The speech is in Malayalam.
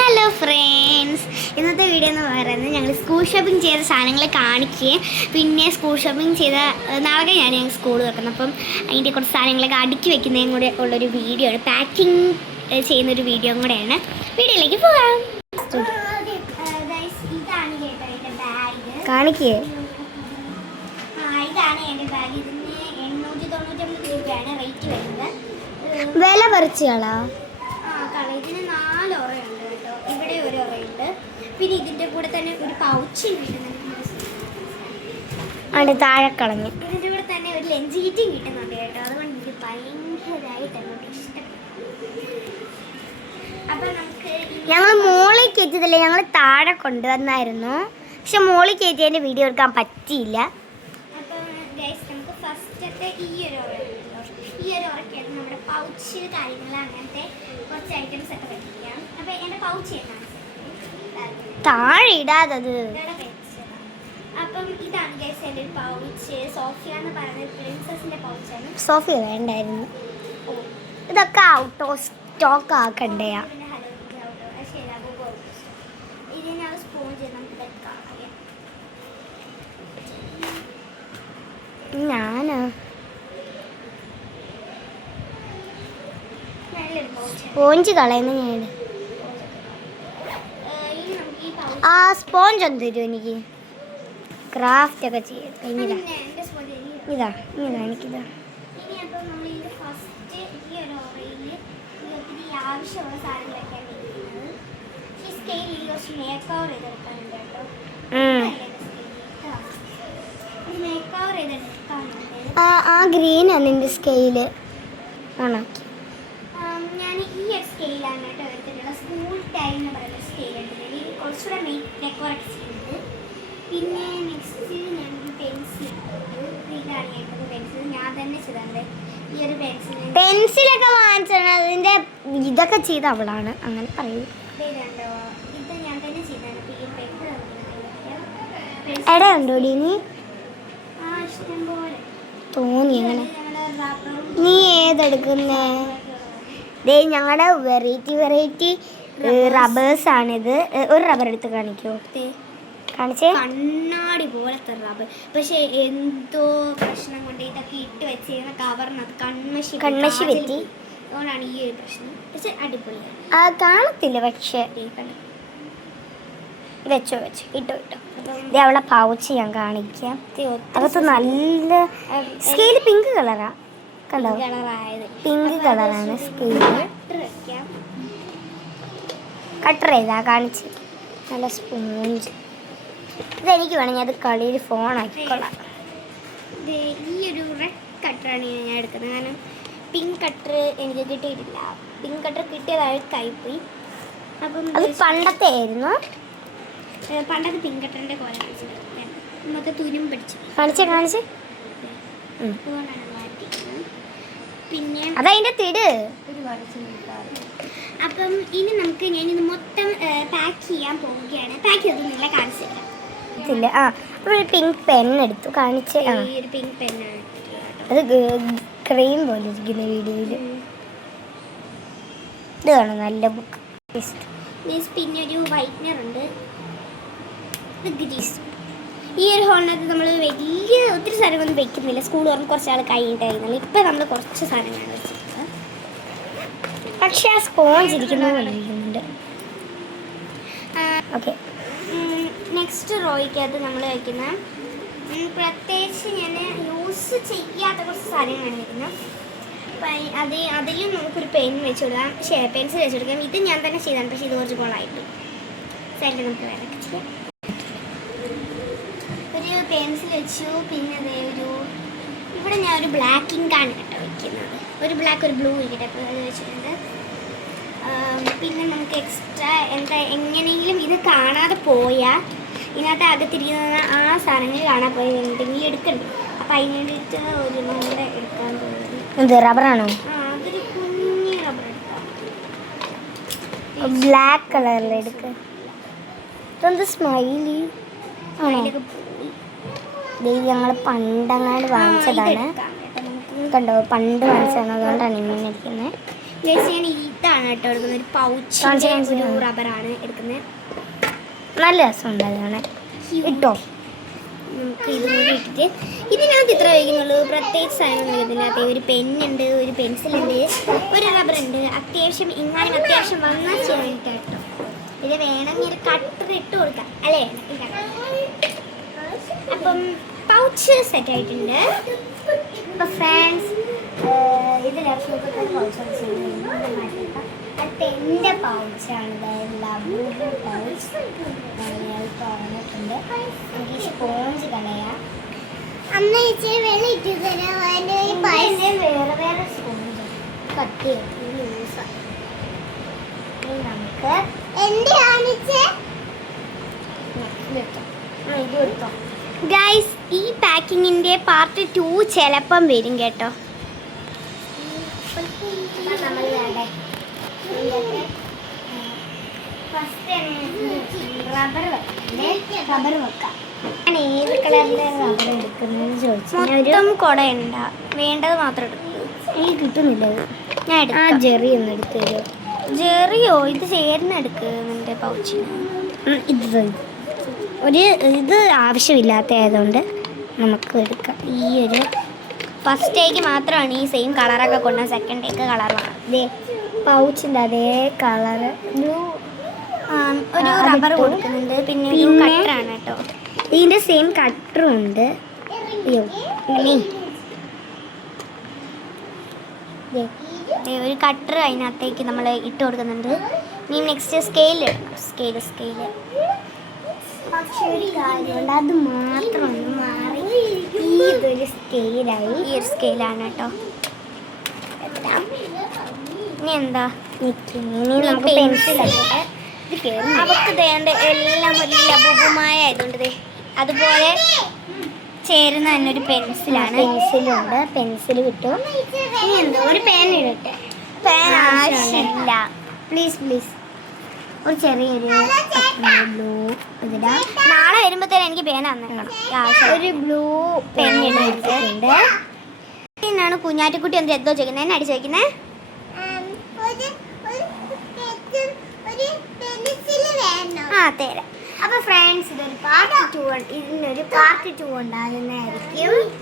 ഹലോ ഫ്രണ്ട്സ്, ഇന്നത്തെ വീഡിയോ എന്ന് പറയുന്നത് ഞങ്ങൾ സ്കൂൾ ഷോപ്പിംഗ് ചെയ്ത സാധനങ്ങൾ കാണിക്കുകയും പിന്നെ സ്കൂൾ ഷോപ്പിംഗ് ചെയ്ത നാളെ ഞങ്ങൾ സ്കൂൾ വെക്കുന്നത്. അപ്പം അതിൻ്റെ കുറച്ച് സാധനങ്ങളൊക്കെ അടുക്കി വെക്കുന്നതും കൂടെ ഉള്ളൊരു വീഡിയോ ആണ്, പാക്കിംഗ് ചെയ്യുന്നൊരു വീഡിയോ കൂടെയാണ്. വീഡിയോയിലേക്ക് പോകാം. ഇതാണ് കേട്ടോ എൻ്റെ ബാഗ്. കാണിക്കേ. ഇതാണ് എൻ്റെ ബാഗ്. ഇതിന് 899 രൂപയാണ് റേറ്റ് വരുന്നത്. വില പറിച്ചുകളാ. ഇതിന് 4 ഉറയുണ്ട് കേട്ടോ. ഇവിടെ ഒരു ഉറയുണ്ട്. പിന്നെ ഇതിൻ്റെ കൂടെ തന്നെ ഒരു പൗച്ച് കിട്ടുന്നുണ്ട്. താഴെ കളഞ്ഞു. ഇതിൻ്റെ കൂടെ തന്നെ ഒരു ലഞ്ച് കിറ്റും കിട്ടുന്നുണ്ട് കേട്ടോ. അതുകൊണ്ട് എനിക്ക് ഭയങ്കരമായിട്ട് അങ്ങോട്ട് ഇഷ്ടപ്പെട്ടു. അപ്പം നമുക്ക് ഞങ്ങൾ മോളിൽ കയറ്റിയതല്ലേ, ഞങ്ങൾ താഴെ കൊണ്ടുവന്നായിരുന്നു. പക്ഷെ മോളിൽ കയറ്റിയതിൻ്റെ വീഡിയോ എടുക്കാൻ പറ്റിയില്ല. അപ്പം ഗൈസ്, നമുക്ക് ഫസ്റ്റത്തെ ഈ ഒരു ഉറയുണ്ടല്ലോ, ഈ ഒരു ഉറക്കാണ് നമ്മുടെ പൗച്ച് കാര്യങ്ങൾ അങ്ങനത്തെ കുറച്ച് ഐറ്റംസ് ഒക്കെ വെക്കാം. അപ്പം എൻ്റെ പൗച്ച് താഴെ ഇടാതത്. അപ്പം ഇതാണ് ഗൈസ് എൻ്റെ ഒരു പൗച്ച്. സോഫിയ എന്ന് പറയുന്നത് പ്രിൻസസിൻ്റെ പൗച്ചാണ്. സോഫിയ വേണ്ടായിരുന്നു. ഇതൊക്കെ ഔട്ട് ഓഫ് സ്റ്റോക്ക് ആക്കണ്ടയാ. ഇതിനകത്ത് സ്പോഞ്ച് നമുക്ക് വെക്കാം. ഞാനാ സ്പോഞ്ച് കളയുന്ന ഞാൻ. ആ സ്പോഞ്ച് ഒന്ന് തരുമോ എനിക്ക്? ക്രാഫ്റ്റ് ഒക്കെ ചെയ്യാം. ഇതാ ഇതാ എനിക്കിതാ. ആവശ്യമുള്ള സാധനങ്ങളൊക്കെയാണ് ഇരിക്കുന്നത്. ഈ സ്കെയിൽ കുറച്ച് മേക്ക് ഓവർ ചെയ്തെടുക്കാനുണ്ട് കേട്ടോ. മേക്ക് ഓവർ ചെയ്തെടുക്കാനുണ്ട്. ആ ഗ്രീനാണ് എൻ്റെ സ്കെയില്. ആണോ? ഞാൻ ഈ സ്കെയിലാണ് കേട്ടോ എടുത്തിട്ടുള്ള. സ്കൂൾ ടൈം എന്ന് പറയുന്ന സ്കെയിൽ എടുത്തിട്ടുണ്ട്. ഇത് കുറച്ചുകൂടെ ഡെക്കോറേറ്റ് ചെയ്യുന്നത്. പിന്നെ നെക്സ്റ്റ് ഞാനൊരു പെൻസിൽ എടുത്തത്. ഇതാണ് ഞാനൊരു പെൻസിൽ ഞാൻ തന്നെ ചെയ്തത്. ഈ ഒരു പെൻസിലൊക്കെ വാങ്ങിച്ചാണ്. അതിൻ്റെ ഇതൊക്കെ ചെയ്ത അവളാണ്, അങ്ങനെ പറയൂ. ഇതുണ്ടോ, ഇത് ഞാൻ തന്നെ ചെയ്തതാണ്. എടാ ഉണ്ടോ ഇനി? ഇഷ്ടം പോലെ തോന്നി അങ്ങനെ. നീ ഏതെടുക്കുന്നേ? ദേ ഞങ്ങളുടെ വെറൈറ്റി റബ്ബേഴ്സാണിത്. ഒരു റബ്ബർ എടുത്ത് കാണിക്കോ? കാണിച്ചേ. കണ്ണാടി പോലത്തെ റബ്ബർ. പക്ഷെ എന്തോ പ്രശ്നം കൊണ്ട് ഇതൊക്കെ ഇട്ട് വെച്ചിരുന്ന കവറിനകത്ത് കൺമഷി പറ്റി. അതുകൊണ്ടാണ് ഈ ഒരു പ്രശ്നം. പക്ഷെ അടിപൊളിയാണ്. കാണത്തില്ല. പക്ഷേ വെച്ചോ ഇട്ടോ. ഇത് അവളെ പൗച്ച് ഞാൻ കാണിക്കാം. അകത്ത് നല്ല സ്കെയില് പിങ്ക് കളറാ. കണ്ടോ? പിങ്ക് കളറാണ് സ്കെയില്. കട്ടർ ചെയ്താ കാണിച്ച്. നല്ല സ്പോഞ്ച്. ഇതെനിക്ക് വേണമെങ്കിൽ അത് കളിയിൽ ഫോണാക്കിക്കൊള്ളാം. ഈ ഒരു റെഡ് കട്ടറാണ് ഞാൻ എടുക്കുന്നത്. കാരണം പിങ്ക് കട്ടർ എനിക്ക് കിട്ടിയിട്ടില്ല. പിങ്ക് കട്ടർ കിട്ടിയതായി കൈപ്പോയി. അപ്പം അത് പണ്ടത്തെ ആയിരുന്നു. പണ്ടത്തെ പിങ്ക് കട്ടറിൻ്റെ കോല കാണിച്ചത് മൊത്തം തുരും പിടിച്ചു. കാണിച്ച് അതുകൊണ്ടാണ് മാറ്റിക്കുന്നത്. പിന്നെ അതതിൻ്റെ തിട്. അപ്പം ഇനി നമുക്ക് ഞാനിത് മൊത്തം പാക്ക് ചെയ്യാൻ പോവുകയാണ്. പാക്ക് ചെയ്തൊന്നുമില്ല, കാണിച്ചില്ല. ഒരു പിങ്ക് പെൻ എടുത്തു കാണിച്ച്. ഈ ഒരു പിങ്ക് പെന്നാണ്. അത് ക്രീം പോലെ ഇരിക്കുന്ന വീഡിയോയിൽ. ഇത് കാണും നല്ല ബുക്ക്. പിന്നെ ഒരു വൈറ്റ്നർ ഉണ്ട്. ഗ്രീസ്. ഈ ഒരു ഹോളിനകത്ത് നമ്മൾ വലിയ ഒത്തിരി സാധനങ്ങളൊന്നും വെക്കുന്നില്ല. സ്കൂൾ തുറന്ന് കുറച്ച് ആൾ കഴിഞ്ഞിട്ടായിരുന്നല്ലോ. ഇപ്പം നമ്മൾ കുറച്ച് സാധനങ്ങളാണ് വെച്ചിട്ടുള്ളത്. പക്ഷേ ആ സ്പോഞ്ച് ഇരിക്കുന്നുണ്ട്. ഓക്കെ, നെക്സ്റ്റ് റോയ്ക്കകത്ത് നമ്മൾ വയ്ക്കുന്ന പ്രത്യേകിച്ച് ഞാൻ യൂസ് ചെയ്യാത്ത കുറച്ച് സാധനങ്ങളാണ് വയ്ക്കുന്നത്. അപ്പം അതിലും നമുക്കൊരു പെൻ വെച്ച് കൊടുക്കാം. പെൻസിൽ വെച്ച് കൊടുക്കാം. ഇത് ഞാൻ തന്നെ ചെയ്താണ്, പക്ഷേ ഇത് കുറച്ച് കോളായിട്ട് സൈഡിൽ നമുക്ക് വേറൊക്കെ ചെയ്യാം. ഒരു പെൻസിൽ വെച്ചു. പിന്നെ ഇവിടെ ഞാൻ ഒരു ബ്ലാക്ക് ഇങ്കാണ് കേട്ടോ വയ്ക്കുന്നത്. ഒരു ബ്ലാക്ക് ഒരു ബ്ലൂ ഇരിക്കട്ടെ. അപ്പോൾ അത് വെച്ചിട്ടുണ്ട്. പിന്നെ നമുക്ക് എക്സ്ട്രാ എങ്ങനെയെങ്കിലും ഇത് കാണാതെ പോയാൽ ഇതിനകത്ത് അകത്തിരിക്കുന്ന ആ സാധനങ്ങൾ കാണാൻ പോയാൽ എന്തെങ്കിലും എടുക്കണ്ടേ. അപ്പം അതിന് വേണ്ടിയിട്ട് ഒരു നമ്മുടെ എടുക്കാൻ പോകുന്നത് റബ്ബറാണോ? അതൊരു കുഞ്ഞ് റബ്ബർ എടുക്കാം. ബ്ലാക്ക് കളറിൽ എടുക്കുക. ഇതെന്ത് സ്മൈലി ആണോ? ഞങ്ങൾ പണ്ടങ്ങാണ്ട് വാങ്ങിച്ചതാണ്. കണ്ടോ, പണ്ട് വാങ്ങിച്ചതാണ്. അതുകൊണ്ടാണ് ഇങ്ങനെ ഇരിക്കുന്നത്. ഞാൻ ഇതാണ് കേട്ടോ എടുക്കുന്നത്, ഒരു പൗച്ച് ഒരു റബ്ബറാണ് എടുക്കുന്നത്. നല്ല രസമുണ്ട് അതാണ്. ഇട്ടോ നമുക്ക് ഇതും കൂടി ഇട്ടിട്ട് ഇതിനകത്ത് ഇത്ര വയ്ക്കുന്നുള്ളൂ. പ്രത്യേകിച്ച് സാധനമൊന്നും ഇതിനകത്ത് ഒരു പെന്നുണ്ട്, ഒരു പെൻസിലുണ്ട്, ഒരു റബ്ബറുണ്ട്. അത്യാവശ്യം വന്നാൽ ചെയ്യാൻ കേട്ടോ. ഇത് വേണമെങ്കിൽ ഒരു കട്ടർ ഇട്ട് കൊടുക്കാം അല്ലേ. അപ്പം പൗച്ച് സെറ്റ് ആയിട്ടുണ്ട്. അപ്പോൾ ഫ്രണ്ട്സ് ഇതിലൊക്കെ എൻ്റെ പൗച്ചാണ് ലവ് പൗച്ച് പറഞ്ഞിട്ടുണ്ട്. എനിക്ക് സ്പോഞ്ച് കളയാം. അമ്മ ഇച്ചിരി വെള്ളം ഇട്ട് തരാം. വേറെ വേറെ സ്പോഞ്ച് കട്ട് ചെയ്ത് ലൂസാണ്. നമുക്ക് എന്റെ കാണിച്ചേ ഇത് എടുത്തോ. ഗൈസ്, ഈ പാക്കിങ്ങിന്റെ പാർട്ട് 2 ചിലപ്പം വരും കേട്ടോ. നമ്മൾ റബ്ബർ വെക്കാം. ഞാൻ ഏത് കളറിലെ റബ്ബർ എടുക്കുന്നത് ചോദിച്ചാൽ മൊത്തം കുടയുണ്ട, വേണ്ടത് മാത്രം എടുക്കും. എനിക്ക് കിട്ടുന്നില്ല. ഞാൻ ആ എടുക്കാം. ജെറി ഒന്ന് എടുത്ത് തരുമോ? ജെറിയോ? ഇത് ചേർന്ന് എടുക്ക് നിന്റെ പൗച്ചിന്. ഇത് ആവശ്യമില്ലാത്ത ആയതുകൊണ്ട് നമുക്ക് എടുക്കാം. ഈ ഒരു ഫസ്റ്റ് ടേക്ക് മാത്രമാണ് ഈ സെയിം കളറൊക്കെ കൊണ്ട്, സെക്കൻഡ് ടേക്ക് കളർ വേണം. ഇതേ പൗച്ചിൻ്റെ അതേ കളറ് ബ്ലൂ. ഒരു റബ്ബർ കൊടുക്കുന്നുണ്ട്, പിന്നെ ഒരു കട്ടറാണ് കേട്ടോ. ഇതിൻ്റെ സെയിം കട്ടറും ഉണ്ട്. അയ്യോ ഇനി ഒരു കട്ടർ അതിനകത്തേക്ക് നമ്മൾ ഇട്ട് കൊടുക്കുന്നുണ്ട്. ഇനി നെക്സ്റ്റ് സ്കെയിൽ ഇടണം. സ്കെയില് പക്ഷെ ഒരു കാര്യമുണ്ട്, അത് മാത്രം ഒന്ന് മാറി ഈ ഇതൊരു സ്കെയിലായി. ഈ ഒരു സ്കെയിലാണ് കേട്ടോ. ഇനി എന്താ, ഇനി നമുക്ക് പെൻസിലൊക്കെ ഇത് കയറും. അവർക്ക് വേണ്ട എല്ലാം ഒരു ലഘുമായ ആയതുകൊണ്ട് അതുപോലെ ചേരുന്ന തന്നെ ഒരു പെൻസിലാണ്. പെൻസിലുണ്ട്, പെൻസിൽ കിട്ടും. ഇനി എന്തോ ഒരു പേന ഇടട്ടെ. പേന ആവശ്യമില്ല. പ്ലീസ് ഒരു ചെറിയൊരു ബ്ലൂ ഇതിടാ. നാളെ വരുമ്പോഴത്തേനും എനിക്ക് പേന തന്നേക്കണം. ഒരു ബ്ലൂ പെൻ എടുത്തിട്ടുണ്ട്. എന്നാണ് കുഞ്ഞാറ്റിക്കുട്ടി എന്ത് എന്തോ ചെയ്യുന്നത്, എന്നെ അടിച്ചു വയ്ക്കുന്നത്. ആ തരാം. അപ്പോൾ ഫ്രണ്ട്സ് ഇതിനൊരു പാർട്ട് 2 ഉണ്ടാകുന്നതായിരിക്കും.